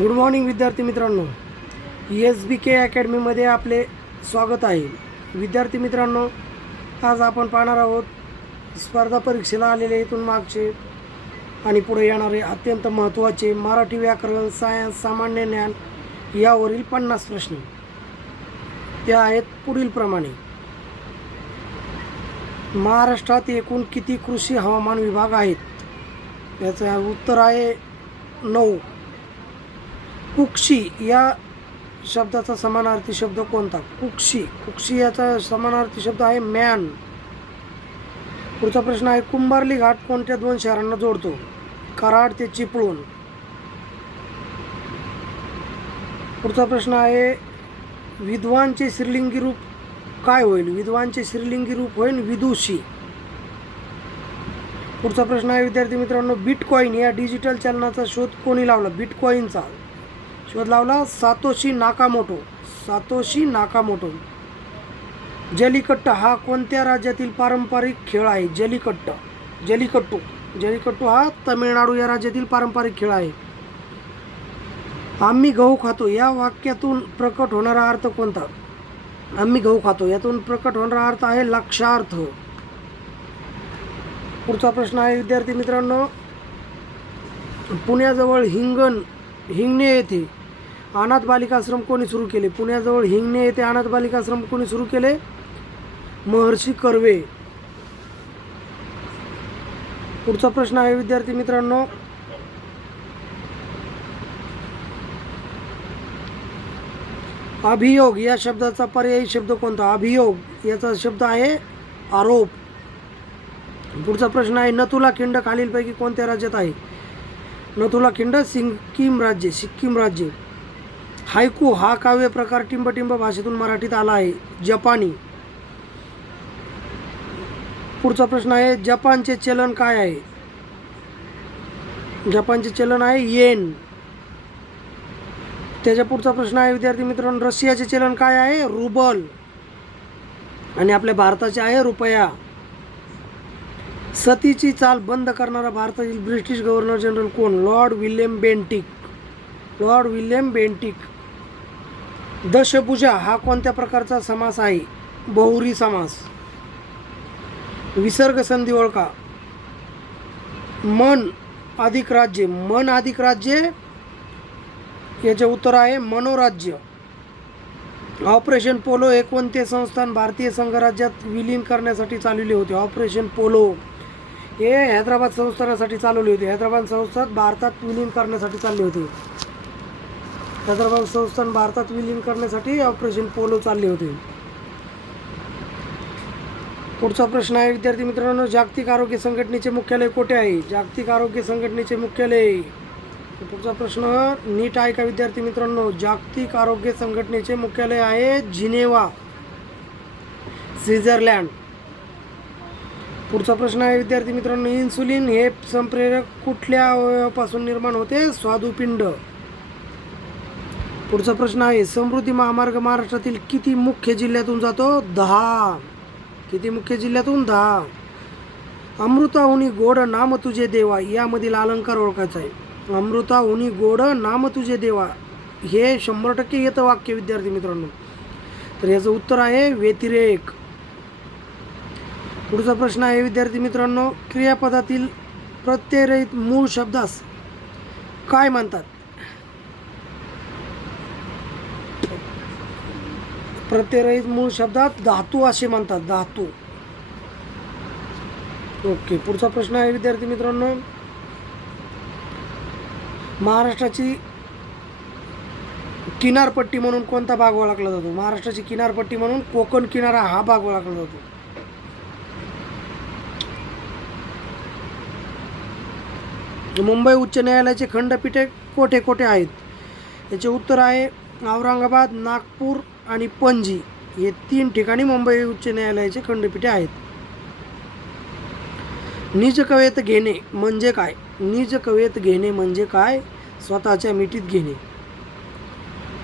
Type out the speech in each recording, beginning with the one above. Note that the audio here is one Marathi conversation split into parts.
गुड मॉर्निंग विद्यार्थी मित्रांनो. एस बी के अकॅडमीमध्ये आपले स्वागत आहे. विद्यार्थी मित्रांनो आज आपण पाहणार आहोत स्पर्धा परीक्षेला आलेले इथून मागचे आणि पुढे येणारे अत्यंत महत्त्वाचे मराठी व्याकरण सायन्स सामान्य ज्ञान यावरील पन्नास प्रश्न. ते आहेत पुढीलप्रमाणे महाराष्ट्रात एकूण किती कृषी हवामान विभाग आहेत? याचं उत्तर आहे नऊ. कुक्षी या शब्दाचा समानार्थी शब्द कोणता? कुक्षी. कुक्षी याचा समानार्थी शब्द आहे मॅन पुढचा प्रश्न आहे कुंभारली घाट कोणत्या दोन शहरांना जोडतो? कराड ते चिपळूण. पुढचा प्रश्न आहे विद्वानचे श्रीलिंगी रूप काय होईल? विद्वानचे श्रीलिंगी रूप होईल विदुषी. पुढचा प्रश्न आहे विद्यार्थी मित्रांनो बिटकॉईन या डिजिटल चलनाचा शोध कोणी लावला? बिटकॉईनचा. शोध लावला Satoshi Nakamoto Satoshi Nakamoto. Jallikattu हा कोणत्या राज्यातील पारंपरिक खेळ आहे? जलीकट्ट जलीकट्टू जलीकट्टू हा तमिळनाडू या राज्यातील पारंपरिक खेळ आहे. आम्ही गहू खातो या वाक्यातून प्रकट होणारा अर्थ कोणता? आम्ही गहू खातो यातून प्रकट होणारा अर्थ आहे लक्षार्थ. पुढचा प्रश्न आहे विद्यार्थी मित्रांनो. पुण्याजवळ हिंगण हिंगणे येथे अनाथ बालिकाश्रम कोणी सुरू केले? पुण्याजवळ हिंगणे येथे अनाथ बालिकाश्रम कोणी सुरू केले? महर्षी कर्वे. पुढचा प्रश्न आहे विद्यार्थी मित्रांनो. अभियोग या शब्दाचा पर्यायी शब्द कोणता? अभियोग याचा शब्द आहे आरोप. पुढचा प्रश्न आहे नथुला खिंड खालीलपैकी कोणत्या राज्यात आहे? नथुला खिंड सिक्कीम राज्य सिक्कीम राज्य. हायकू हा काव्य प्रकार टिंबटिंब भाषेतून मराठीत आला आहे. जपानी. पुढचा प्रश्न आहे जपानचे चलन काय आहे? जपानचे चलन आहे येन. त्याच्या पुढचा प्रश्न आहे विद्यार्थी मित्रांनो रशियाचे चलन काय आहे? रुबल. आणि आपल्या भारताचे आहे रुपया. सतीची चाल बंद करणारा भारतातील ब्रिटिश गव्हर्नर जनरल कोण? Lord William Bentinck. Lord William Bentinck. Dashabhuja हा कोणत्या प्रकारचा समास आहे? बहुरी समास. विसर्ग संधी ओळखा. मन अधिक राज्य मन अधिक राज्य याचे उत्तर आहे मनोराज्य. ऑपरेशन पोलो हे कोणते संस्थान भारतीय संघराज्यात विलीन करण्यासाठी चालवले होते. ऑपरेशन पोलो हे हैदराबाद संस्थानासाठी चालवले होते. हैदराबाद संस्थान भारतात विलीन करण्यासाठी चालले होते. हैदराबाद संस्थान भारतात विलीन करण्यासाठी ऑपरेशन पोलो चालले होते. पुढचा प्रश्न आहे विद्यार्थी मित्रांनो जागतिक आरोग्य संघटनेचे मुख्यालय कोठे आहे? जागतिक आरोग्य संघटनेचे मुख्यालय. पुढचा प्रश्न नीट आहे का विद्यार्थी मित्रांनो? जागतिक आरोग्य संघटनेचे मुख्यालय आहे जिनेवा स्वित्झर्लंड. पुढचा प्रश्न आहे विद्यार्थी मित्रांनो इन्सुलिन हे संप्रेरक कुठल्या अवयवापासून निर्माण होते? स्वादुपिंड. पुढचा प्रश्न आहे समृद्धी महामार्ग महाराष्ट्रातील किती मुख्य जिल्ह्यातून जातो? दहा. किती मुख्य जिल्ह्यातून? दहा. अमृताहुनी गोड नाम तुझे देवा यामधील अलंकार ओळखायचा आहे. अमृताहुनी गोड नाम तुझे देवा हे शंभर टक्के येतं वाक्य विद्यार्थी मित्रांनो. तर याचं उत्तर आहे व्यतिरेक. पुढचा प्रश्न आहे विद्यार्थी मित्रांनो क्रियापदातील प्रत्ययरहित मूळ शब्दास काय म्हणतात प्रत्ययरहित मूळ शब्दात धातू असे म्हणतात धातू. ओके पुढचा प्रश्न आहे विद्यार्थी मित्रांनो. महाराष्ट्राची किनारपट्टी म्हणून कोणता भाग ओळखला जातो? महाराष्ट्राची किनारपट्टी म्हणून कोकण किनारा हा भाग ओळखला जातो. मुंबई उच्च न्यायालयाचे खंडपीठे कोठे कोठे आहेत? याचे उत्तर आहे औरंगाबाद नागपूर आणि पणजी हे तीन ठिकाणी मुंबई उच्च न्यायालयाचे खंडपीठे आहेत. निज कवेत घेणे म्हणजे काय? निज कवेत घेणे म्हणजे काय? स्वतःच्या मिठीत घेणे.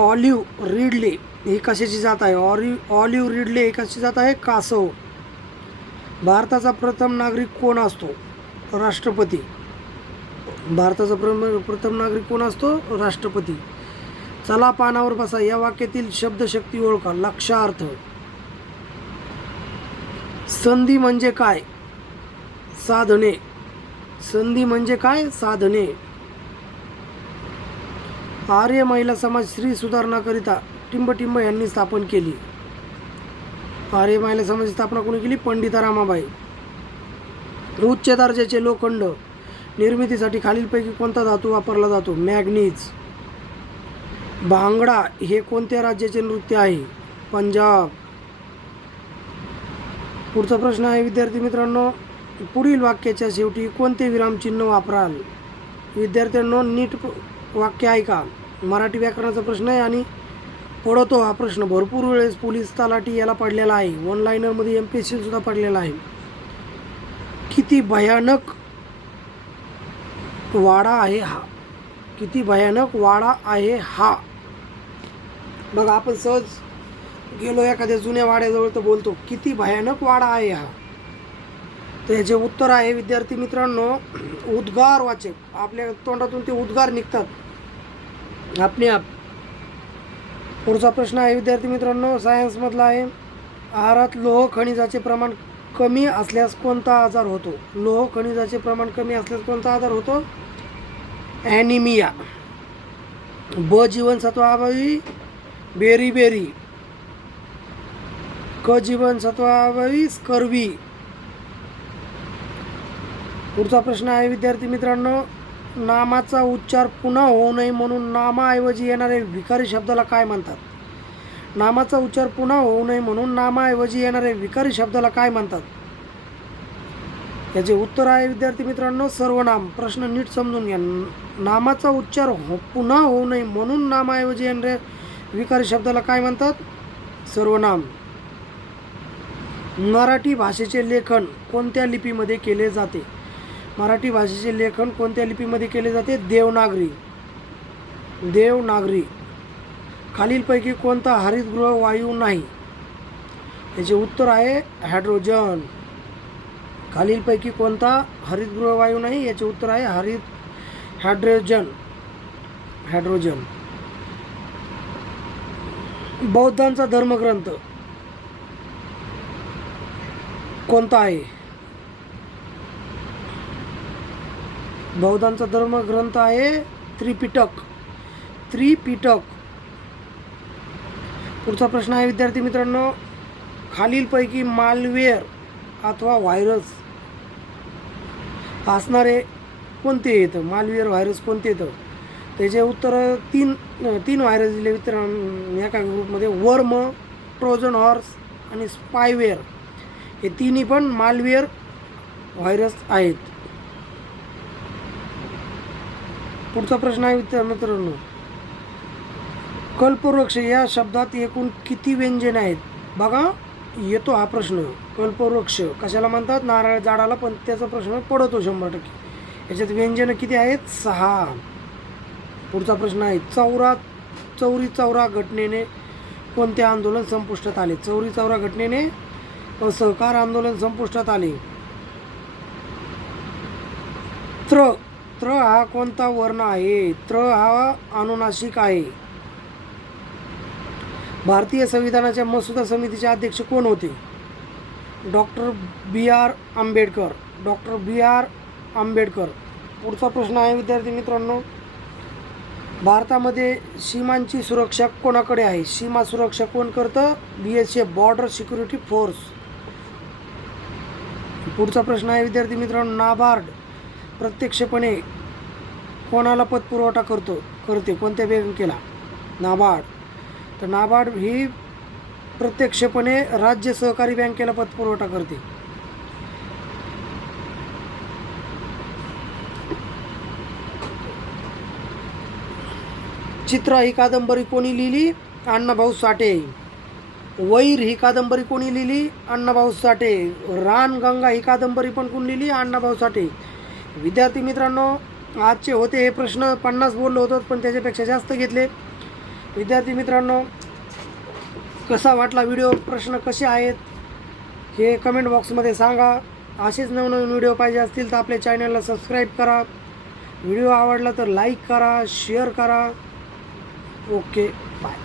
ऑलिव्ह रिडले ही कशाची जात आहे? ऑलिव्ह ऑलिव्ह रिडले ही कशाची जात आहे? कासव भारताचा प्रथम नागरिक कोण असतो? राष्ट्रपती. भारताचा प्रम प्रथम नागरिक कोण असतो? राष्ट्रपती. चला पानावर बसा. या वाक्यातील शब्दशक्ती ओळखा. लक्षार्थ. संधी म्हणजे काय? साधने. संधी म्हणजे काय? साधने. आर्य महिला समाज स्त्री सुधारणाकरिता टिंबटिंब यांनी स्थापन केली. आर्य महिला समाजाची स्थापना कोणी केली? पंडिता रामाबाई. उच्च दर्जाचे लोखंड. निर्मितीसाठी खालीलपैकी कोणता धातू वापरला जातो? मॅग्नीज. भांगडा हे कोणत्या राज्याचे नृत्य आहे? पंजाब. पुढचा प्रश्न आहे विद्यार्थी मित्रांनो पुढील वाक्याच्या शेवटी कोणते विरामचिन्ह वापराल? विद्यार्थ्यांनो नीट वाक्य वाक्य ऐका. मराठी व्याकरणाचा प्रश्न आहे आणि पडतो हा प्रश्न. भरपूर वेळेस पोलीस तलाठी याला पडलेला आहे. ऑनलाईनरमध्ये एम पी एस सुद्धा पडलेला आहे. किती भयानक वाडा आहे हा. किती भयानक वाडा आहे हा. बघा आपण सहज गेलो एखाद्या जुन्या वाड्याजवळ तर बोलतो किती भयानक वाडा आहे हा. तर याचे उत्तर आहे विद्यार्थी मित्रांनो उद्गार वाचक. आपल्या तोंडातून ते उद्गार निघतात. आपणे आप. पुढचा प्रश्न आहे विद्यार्थी मित्रांनो सायन्समधला आहे आहारात लोह खनिजाचे प्रमाण कमी असल्यास कोणता आजार होतो? लोह खनिजाचे प्रमाण कमी असल्यास कोणता आजार होतो? ॲनिमिया ब बेरी बेरी. क जीवनसत्वाअभावी करवी. पुढचा प्रश्न आहे विद्यार्थी मित्रांनो नामाचा उच्चार पुन्हा होऊ नये म्हणून नामाऐवजी येणारे विकारी शब्दाला काय म्हणतात? नामाचा उच्चार पुन्हा होऊ नये म्हणून नामाऐवजी येणारे विकारी शब्दाला काय म्हणतात? याचे उत्तर आहे विद्यार्थी मित्रांनो सर्वनाम. प्रश्न नीट समजून घ्या. नामाचा उच्चार हो पुन्हा होऊ नये म्हणून नामाऐवजी येणारे विकारी शब्दाला काय म्हणतात? सर्वनाम. मराठी भाषेचे लेखन कोणत्या लिपीमध्ये केले जाते? मराठी भाषेचे लेखन कोणत्या लिपीमध्ये केले जाते? देवनागरी. देवनागरी. खालीलपैकी कोणता हरितगृह वायू नाही? याचे उत्तर आहे हायड्रोजन. खालीलपैकी कोणता हरितगृह वायू नाही? याचे उत्तर आहे हरित हायड्रोजन. हायड्रोजन. बौद्धांचा धर्मग्रंथ कोणता आहे? बौद्धांचा धर्मग्रंथ आहे त्रिपिटक. त्रिपिटक. पुढचा प्रश्न आहे विद्यार्थी मित्रांनो खालीलपैकी मालवेअर अथवा व्हायरस असणारे कोणते येतं मालवेअर व्हायरस कोणते येतं त्याचे उत्तर तीन तीन व्हायरस दिले. मित्रांनो एका ग्रुपमध्ये वर्म ट्रोजन हॉर्स आणि स्पायवेअर हे तिन्ही पण मालवेअर व्हायरस आहेत. पुढचा प्रश्न आहे विद्या मित्रांनो. कल्पवृक्ष या शब्दात एकूण किती व्यंजन आहेत? बघा येतो हा प्रश्न. कल्पवृक्ष. कशाला म्हणतात? नारळ झाडाला पण त्याचा प्रश्न पडतो शंभर टक्के. याच्यात व्यंजनं किती आहेत? सहा. पुढचा प्रश्न आहे चौरा चौरी चौरा घटनेने कोणते आंदोलन संपुष्टात आले? चौरी चौरा घटनेने असहकार आंदोलन संपुष्टात आले. त्र त्र हा कोणता वर्ण आहे? त्र हा अनुनासिक आहे. भारतीय संविधानाच्या मसुदा समितीचे अध्यक्ष कोण होते? Doctor B R Ambedkar. Doctor B R Ambedkar. पुढचा प्रश्न आहे विद्यार्थी मित्रांनो. भारतामध्ये सीमांची सुरक्षा कोणाकडे आहे? सीमा सुरक्षा कोण करतं? B S F border security force पुढचा प्रश्न आहे विद्यार्थी मित्रांनो नाबार्ड प्रत्यक्षपणे कोणाला पतपुरवठा करतो? करते. कोणत्या बँकेला? नाबार्ड. तर नाबार्ड ही प्रत्यक्षपणे राज्य सहकारी बँकेला पतपुरवठा करते. चित्र ही कादंबरी कोणी लिहिली? अण्णाभाऊ साठे. वैर ही कादंबरी कोणी लिहिली? अण्णाभाऊ साठे. रानगंगा ही कादंबरी पण कोणी लिहिली? अण्णाभाऊ साठे. विद्यार्थी मित्रांनो आजचे होते हे प्रश्न. पन्नास बोललो होतो पण त्याच्यापेक्षा जास्त घेतले. विद्यार्थी मित्रांनो कसा वाटला व्हिडिओ? प्रश्न कसे आहेत? हे कमेंट बॉक्समध्ये सांगा. असेच नवनवीन व्हिडिओ पाहिजे असतील तर आपल्या चॅनलला सबस्क्राईब करा. व्हिडिओ आवडला तर लाईक करा शेअर करा. Okay bye